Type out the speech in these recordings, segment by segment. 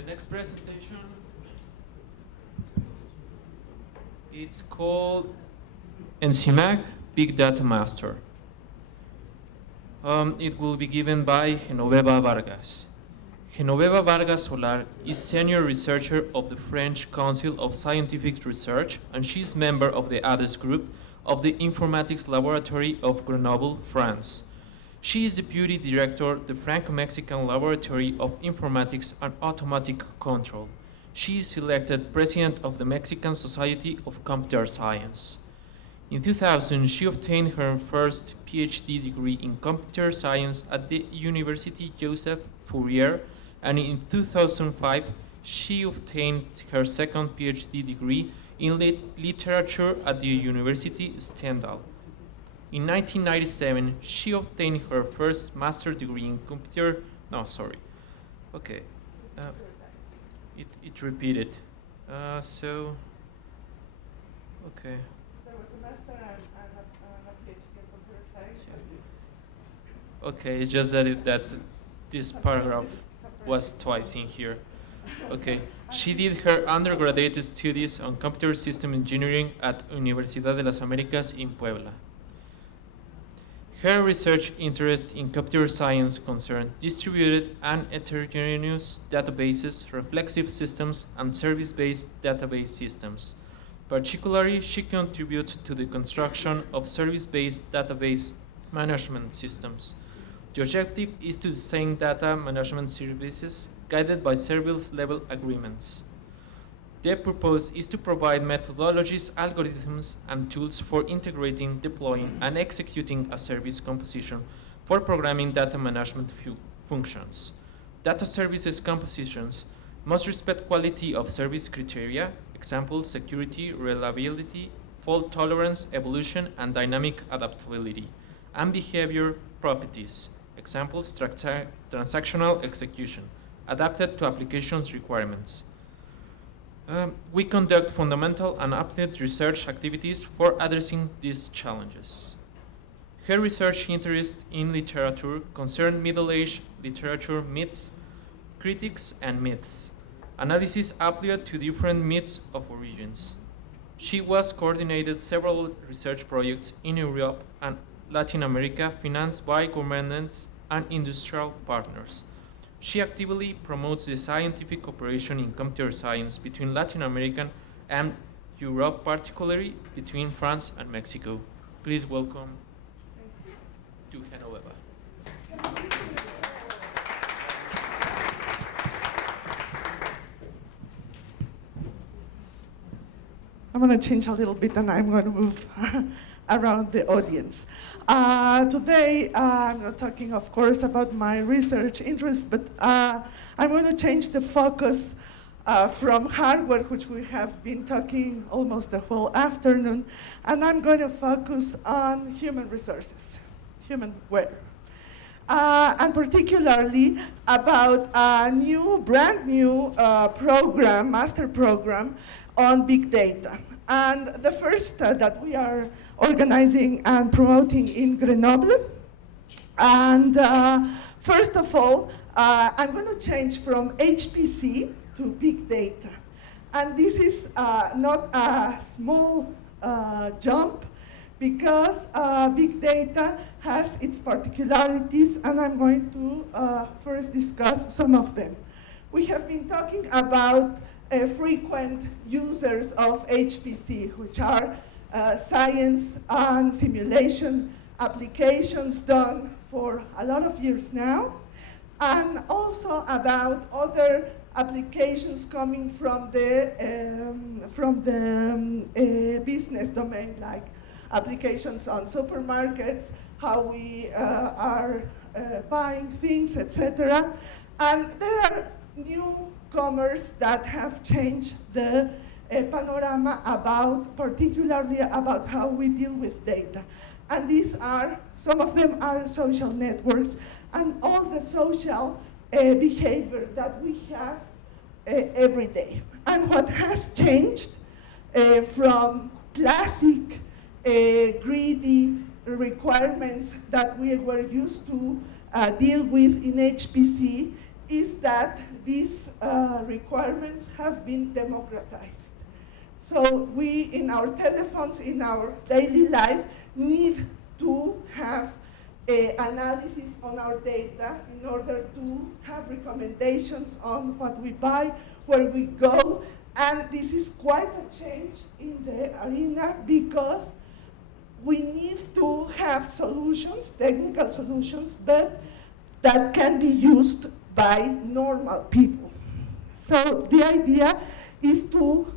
The next presentation, it's called NCMAG Big Data Master. It will be given by Genoveva Vargas. Genoveva Vargas Solar is senior researcher of the French Council of Scientific Research, and she is member of the ADES group of the Informatics Laboratory of Grenoble, France. She is Deputy Director of the Franco-Mexican Laboratory of Informatics and Automatic Control. She is elected President of the Mexican Society of Computer Science. In 2000, she obtained her first PhD degree in computer science at the University Joseph Fourier, and in 2005, she obtained her second PhD degree in literature at the University Stendhal. In 1997, she obtained her first master's degree in computer. No, sorry. Okay. It repeated. Okay. There was a master and a PhD in computer science. Okay, it's just that this paragraph was twice in here. Okay. She did her undergraduate studies on computer system engineering at Universidad de las Américas in Puebla. Her research interests in computer science concern distributed and heterogeneous databases, reflexive systems, and service-based database systems. Particularly, she contributes to the construction of service-based database management systems. The objective is to design data management services guided by service-level agreements. The purpose is to provide methodologies, algorithms, and tools for integrating, deploying, and executing a service composition for programming data management functions. Data services compositions must respect quality of service criteria, example, security, reliability, fault tolerance, evolution, and dynamic adaptability, and behavior properties, examples, transactional execution, adapted to applications requirements. We conduct fundamental and applied research activities for addressing these challenges. Her research interests in literature concern Middle-Age literature myths, critics, and myths, analysis applied to different myths of origins. She was coordinated several research projects in Europe and Latin America financed by governments and industrial partners. She actively promotes the scientific cooperation in computer science between Latin America and Europe, particularly between France and Mexico. Please welcome to Genoveva. I'm going to change a little bit and I'm going to move around the audience. Today, I'm not talking, of course, about my research interests, but I'm going to change the focus from hardware, which we have been talking almost the whole afternoon, and I'm going to focus on human resources, humanware. And particularly about a brand new program, master program on big data. And the first that we are organizing and promoting in Grenoble. And first of all, I'm going to change from HPC to big data. And this is not a small jump, because big data has its particularities, and I'm going to first discuss some of them. We have been talking about frequent users of HPC, which are science and simulation applications done for a lot of years now, and also about other applications coming from the business domain, like applications on supermarkets, how we are buying things, etc. And there are newcomers that have changed the panorama particularly about how we deal with data. And some of them are social networks and all the social behavior that we have every day. And what has changed from classic greedy requirements that we were used to deal with in HPC is that these requirements have been democratized. So we, in our telephones, in our daily life, need to have analysis on our data in order to have recommendations on what we buy, where we go. And this is quite a change in the arena because we need to have solutions, technical solutions, but that can be used by normal people. So the idea is to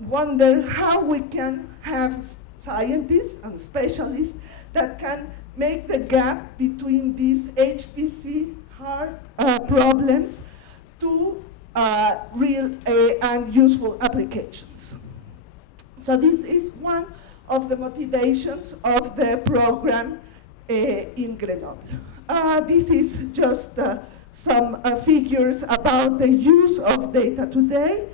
wonder how we can have scientists and specialists that can make the gap between these HPC hard problems to real and useful applications. So this is one of the motivations of the program in Grenoble. This is just some figures about the use of data today.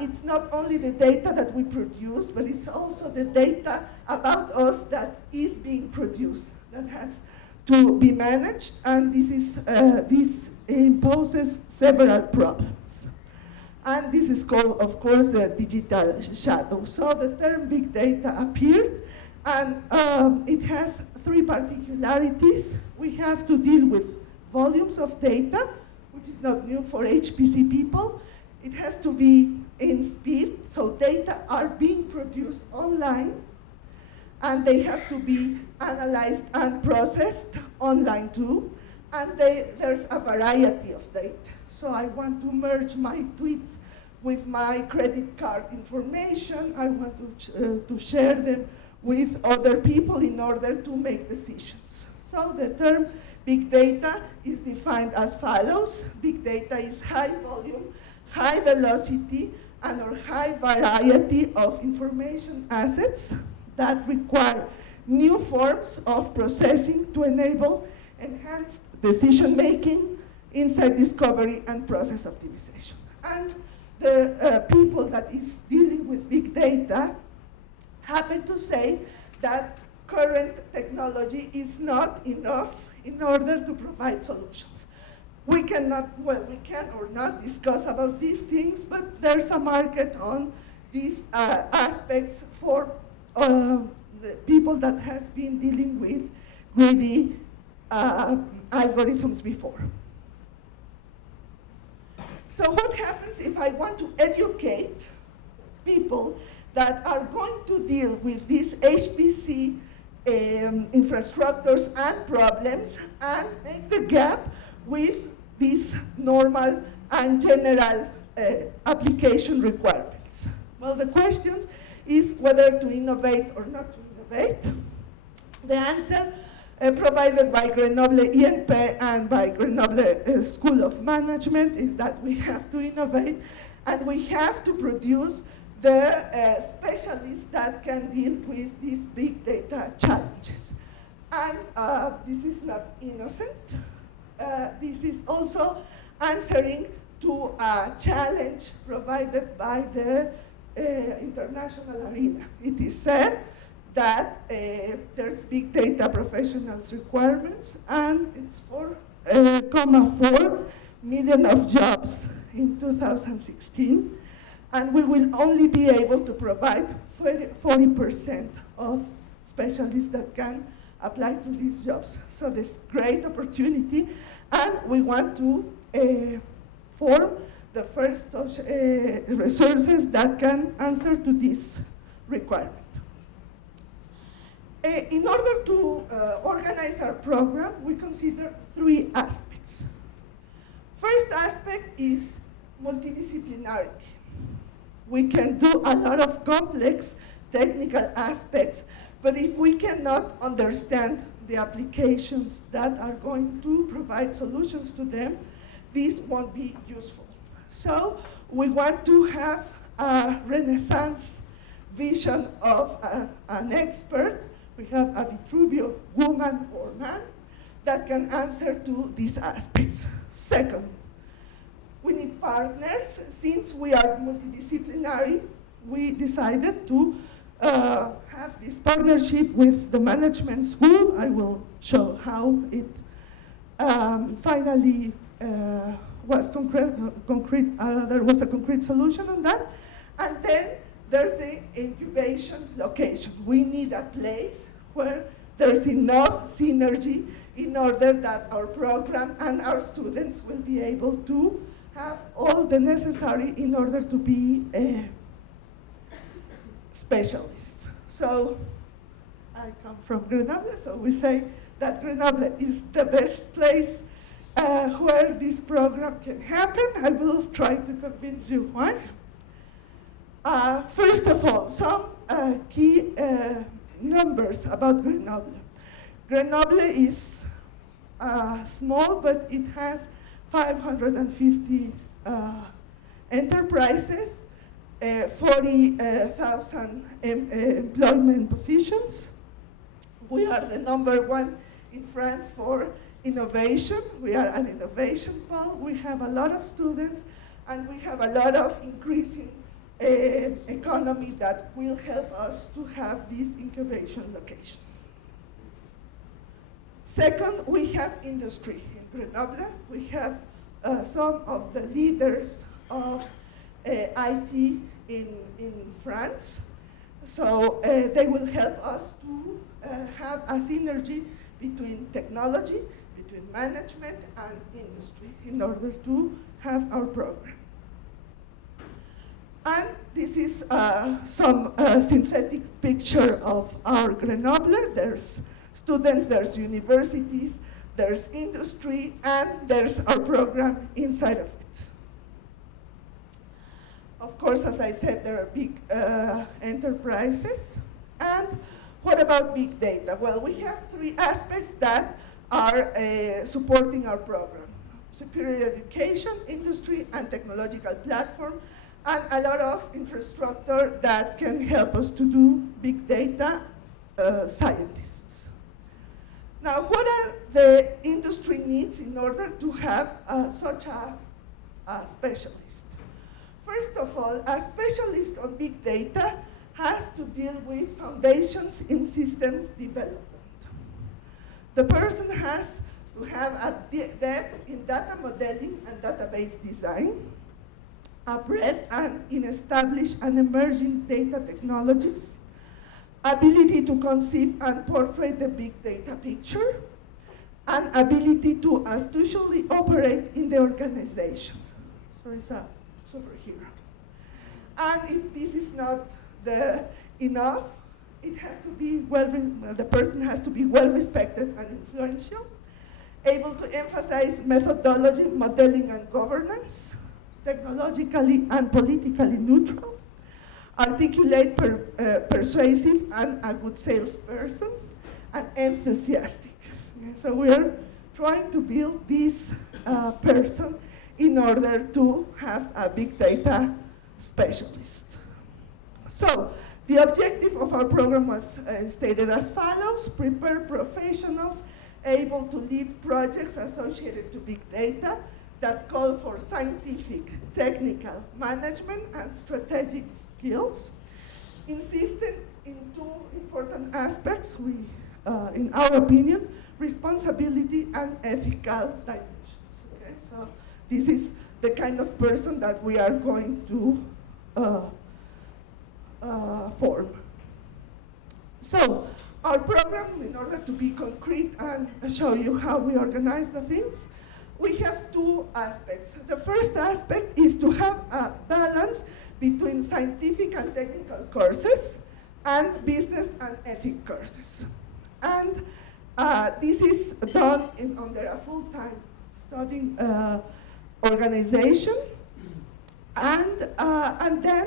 It's not only the data that we produce, but it's also the data about us that is being produced, that has to be managed, and this imposes several problems. And this is called, of course, the digital shadow. So the term big data appeared, and it has three particularities. We have to deal with volumes of data, which is not new for HPC people. It has to be in speed, so data are being produced online, and they have to be analyzed and processed online too, and there's a variety of data. So I want to merge my tweets with my credit card information. I want to share them with other people in order to make decisions. So the term big data is defined as follows. Big data is high volume, high velocity, and or high variety of information assets that require new forms of processing to enable enhanced decision-making, insight discovery, and process optimization. And the people that is dealing with big data happen to say that current technology is not enough in order to provide solutions. We cannot, well, we can or not discuss about these things, but there's a market on these aspects for the people that has been dealing with greedy algorithms before. So what happens if I want to educate people that are going to deal with these HPC infrastructures and problems and make the gap with these normal and general application requirements? Well, the question is whether to innovate or not to innovate. The answer provided by Grenoble INP and by Grenoble School of Management is that we have to innovate and we have to produce the specialists that can deal with these big data challenges. And this is not innocent. This is also answering to a challenge provided by the international arena. It is said that there's big data professionals requirements, and it's 4.4 million of jobs in 2016, and we will only be able to provide 40% of specialists that can apply to these jobs. So there's great opportunity, and we want to form the first resources that can answer to this requirement. In order to organize our program, we consider three aspects. First aspect is multidisciplinarity. We can do a lot of complex technical aspects, but if we cannot understand the applications that are going to provide solutions to them, this won't be useful. So we want to have a Renaissance vision of an expert. We have a Vitruvio woman or man that can answer to these aspects. Second, we need partners. Since we are multidisciplinary, we decided to have this partnership with the management school. I will show how it finally was there was a concrete solution on that. And then there's the incubation location. We need a place where there's enough synergy in order that our program and our students will be able to have all the necessary in order to be specialists. So I come from Grenoble, so we say that Grenoble is the best place where this program can happen. I will try to convince you why. First of all, some key numbers about Grenoble. Grenoble is small, but it has 550 enterprises, 40,000 employment positions. We are the #1 in France for innovation. We are an innovation pole. We have a lot of students, and we have a lot of increasing economy that will help us to have this incubation location. Second, we have industry in Grenoble. We have some of the leaders of IT in France. So they will help us to have a synergy between technology, between management and industry in order to have our program. And this is some synthetic picture of our Grenoble. There's students, there's universities, there's industry, and there's our program inside of it. Of course, as I said, there are big enterprises. And what about big data? Well, we have 3 aspects that are supporting our program: superior education, industry, and technological platform, and a lot of infrastructure that can help us to do big data scientists. Now, what are the industry needs in order to have such a specialist? First of all, a specialist on big data has to deal with foundations in systems development. The person has to have a depth in data modeling and database design, a breadth in established and emerging data technologies, ability to conceive and portray the big data picture, and ability to astutely operate in the organization. So it's a superhero. And if this is not enough, it has to be the person has to be well respected and influential, able to emphasize methodology, modeling, and governance, technologically and politically neutral, articulate, persuasive, and a good salesperson, and enthusiastic. Okay, so we're trying to build this person in order to have a big data specialist. So the objective of our program was stated as follows: prepare professionals able to lead projects associated to big data that call for scientific, technical, management, and strategic skills, insisted in 2 important aspects, in our opinion: responsibility and ethical dimensions. Okay? So this is the kind of person that we are going to form. So our program, in order to be concrete and show you how we organize the things, we have 2 aspects. The first aspect is to have a balance between scientific and technical courses and business and ethics courses. And this is done under a full-time studying organization. And then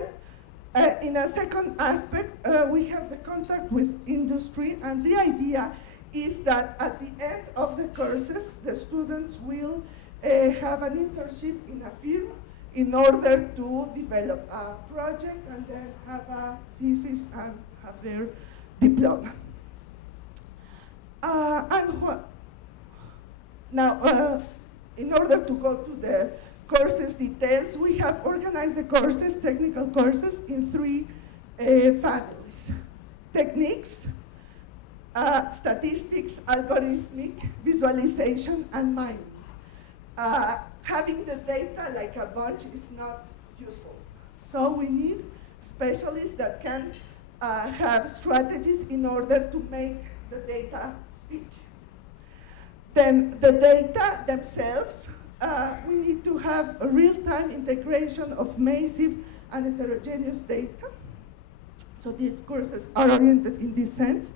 in a second aspect, we have the contact with industry, and the idea is that at the end of the courses, the students will have an internship in a firm in order to develop a project and then have a thesis and have their diploma. Now, in order to go to the courses details, we have organized the courses, technical courses, in 3 families: techniques, statistics, algorithmic visualization, and mining. having the data like a bunch is not useful. So we need specialists that can have strategies in order to make the data speak. Then the data themselves, we need to have a real-time integration of massive and heterogeneous data. So these courses are oriented in this sense.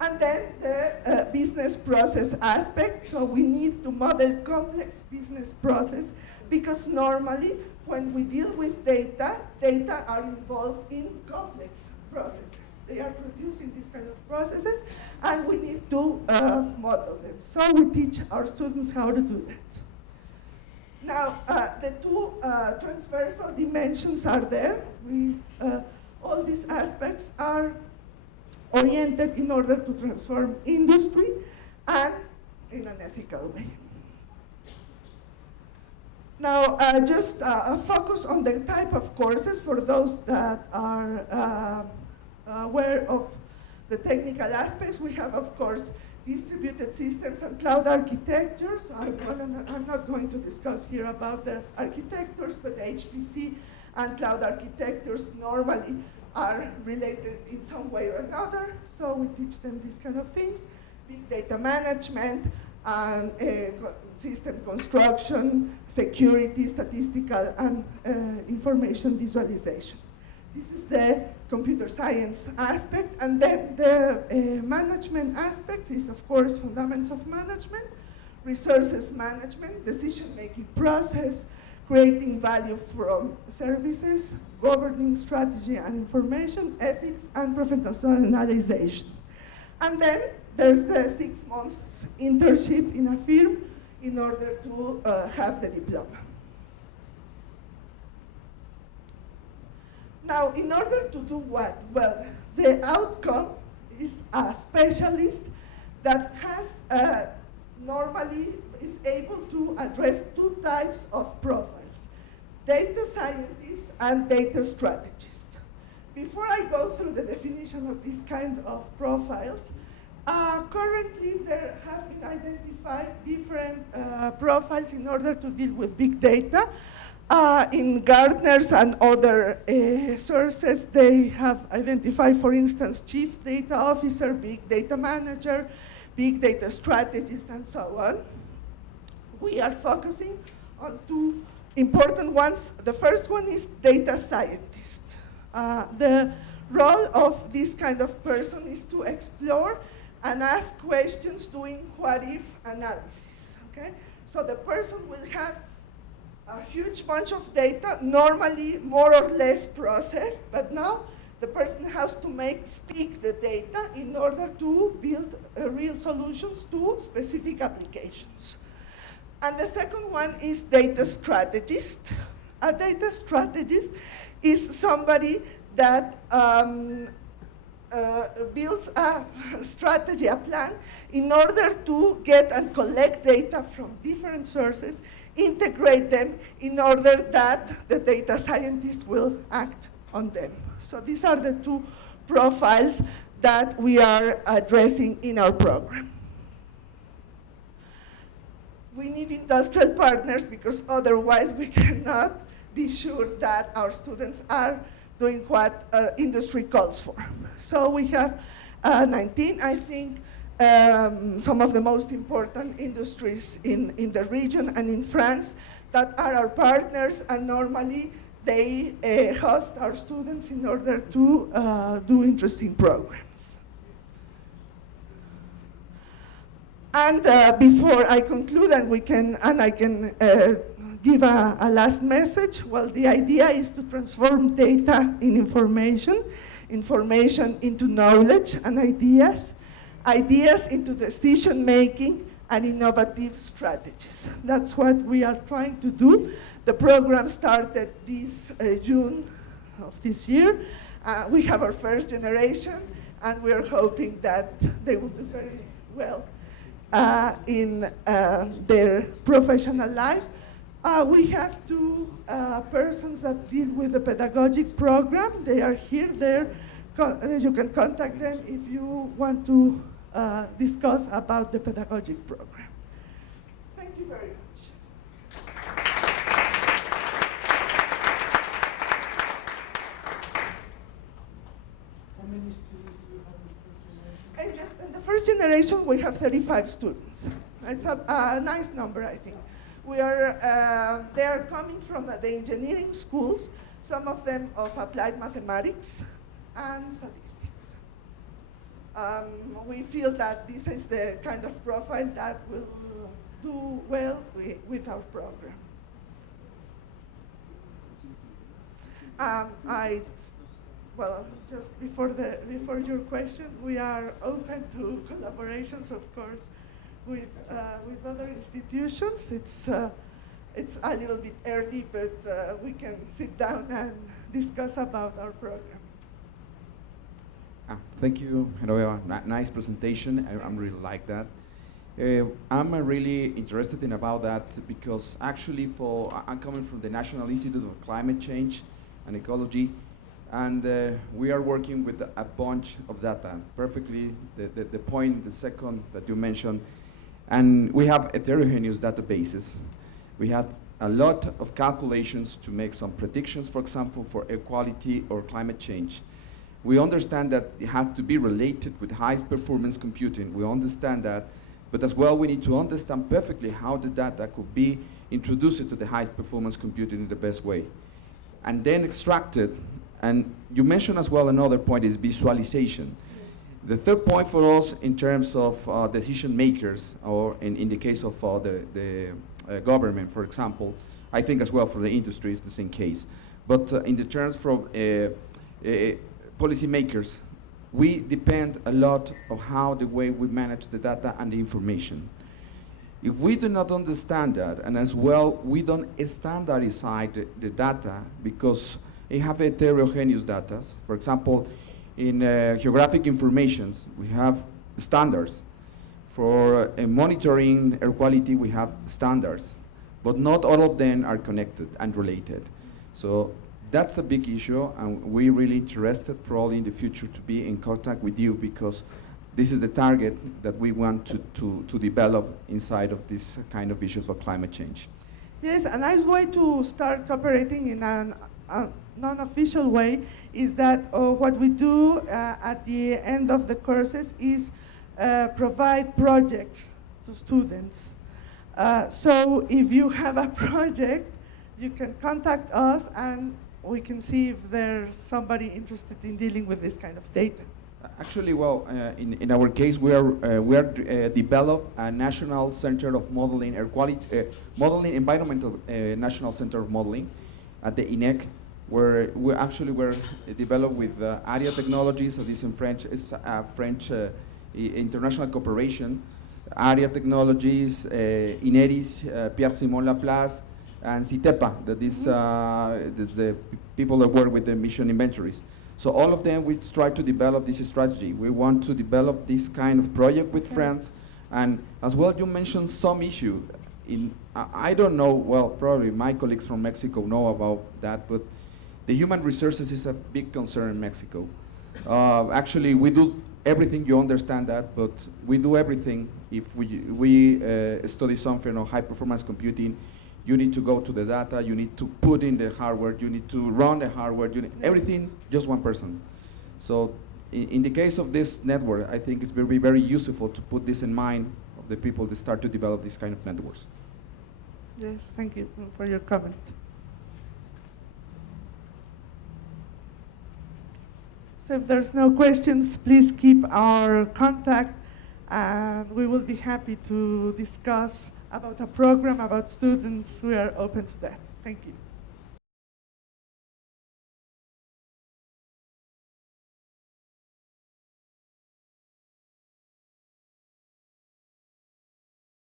And then the business process aspect. So we need to model complex business process because normally when we deal with data, data are involved in complex processes. They are producing these kind of processes and we need to model them. So we teach our students how to do that. Now, the two transversal dimensions are there. All these aspects are oriented in order to transform industry and in an ethical way. Now, just a focus on the type of courses for those that are aware of the technical aspects. We have, of course, distributed systems and cloud architectures. I'm not going to discuss here about the architectures, but HPC and cloud architectures normally are related in some way or another, so we teach them these kind of things. Big data management, and system construction, security, statistical, and information visualization. This is the computer science aspect, and then the management aspects is, of course, fundamentals of management, resources management, decision-making process, creating value from services, governing strategy and information, ethics, and professionalization. And then there's the 6 months internship in a firm in order to have the diploma. Now, in order to do what? Well, the outcome is a specialist that has normally is able to address 2 types of profiles, data scientist and data strategist. Before I go through the definition of these kind of profiles, currently there have been identified different profiles in order to deal with big data. In Gartner's and other sources, they have identified, for instance, chief data officer, big data manager, big data strategist, and so on. We are focusing on 2 important ones. The first one is data scientist. The role of this kind of person is to explore and ask questions doing what-if analysis, okay? So the person will have a huge bunch of data, normally more or less processed, but now the person has to speak the data in order to build real solutions to specific applications. And the second one is data strategist. A data strategist is somebody that builds a strategy, a plan, in order to get and collect data from different sources, integrate them in order that the data scientist will act on them. So these are the 2 profiles that we are addressing in our program. We need industrial partners because otherwise we cannot be sure that our students are doing what industry calls for. So we have 19, I think, some of the most important industries in the region and in France that are our partners, and normally they host our students in order to do interesting programs. And before I conclude, and I can give a last message. Well, the idea is to transform data in information, information into knowledge and ideas, ideas into decision-making and innovative strategies. That's what we are trying to do. The program started this June of this year. We have our first generation, and we are hoping that they will do very well in their professional life. We have 2 persons that deal with the pedagogic program. They are here. You can contact them if you want to discuss about the pedagogic program. Thank you very much. first generation, we have 35 students. It's a nice number, I think. They are coming from the engineering schools, some of them of applied mathematics and statistics. We feel that this is the kind of profile that will do well with our program. Well, just before your question, we are open to collaborations, of course, with other institutions. It's a little bit early, but we can sit down and discuss about our program. Thank you, Genoveva. Nice presentation. I really like that. I'm really interested in about that because actually I'm coming from the National Institute of Climate Change and Ecology, and we are working with a bunch of data. Perfectly, the point, the second that you mentioned, and we have heterogeneous databases. We had a lot of calculations to make some predictions, for example, for air quality or climate change. We understand that it has to be related with high performance computing. We understand that, but as well we need to understand perfectly how the data could be introduced to the high performance computing in the best way. And then extracted, and you mentioned as well another point is visualization. The third point for us in terms of decision makers, or in the case of the government, for example, I think as well for the industry is the same case. But in the terms from policy makers, we depend a lot of how the way we manage the data and the information. If we do not understand that, and as well we don't standardize the data because we have heterogeneous data. For example, in geographic informations, we have standards. For monitoring air quality, we have standards, but not all of them are connected and related. So that's a big issue, and we're really interested probably in the future to be in contact with you because this is the target that we want to develop inside of this kind of issues of climate change. Yes, a nice way to start cooperating in a non-official way is that what we do at the end of the courses is provide projects to students. So if you have a project, you can contact us and we can see if there's somebody interested in dealing with this kind of data. Actually, well, in our case, we are develop a national center of modeling air quality, modeling environmental national center of modeling at the INEC, where we actually were developed with ARIA Technologies. So this in French is a French international cooperation. ARIA Technologies, INERIS, Pierre Simon Laplace, and CITEPA. That is the people that work with the mission inventories. So all of them, we try to develop this strategy. We want to develop this kind of project with friends. And as well, you mentioned some issue. I don't know, well, probably my colleagues from Mexico know about that, but the human resources is a big concern in Mexico. Actually, we do everything, you understand that, but we do everything. If we study something on high performance computing, you need to go to the data, you need to put in the hardware, you need to run the hardware, everything, just one person. So in the case of this network, I think it's very, very useful to put this in mind of the people that start to develop this kind of networks. Yes, thank you for your comment. So if there's no questions, please keep our contact and we will be happy to discuss about a program, about students. We are open to that. Thank you.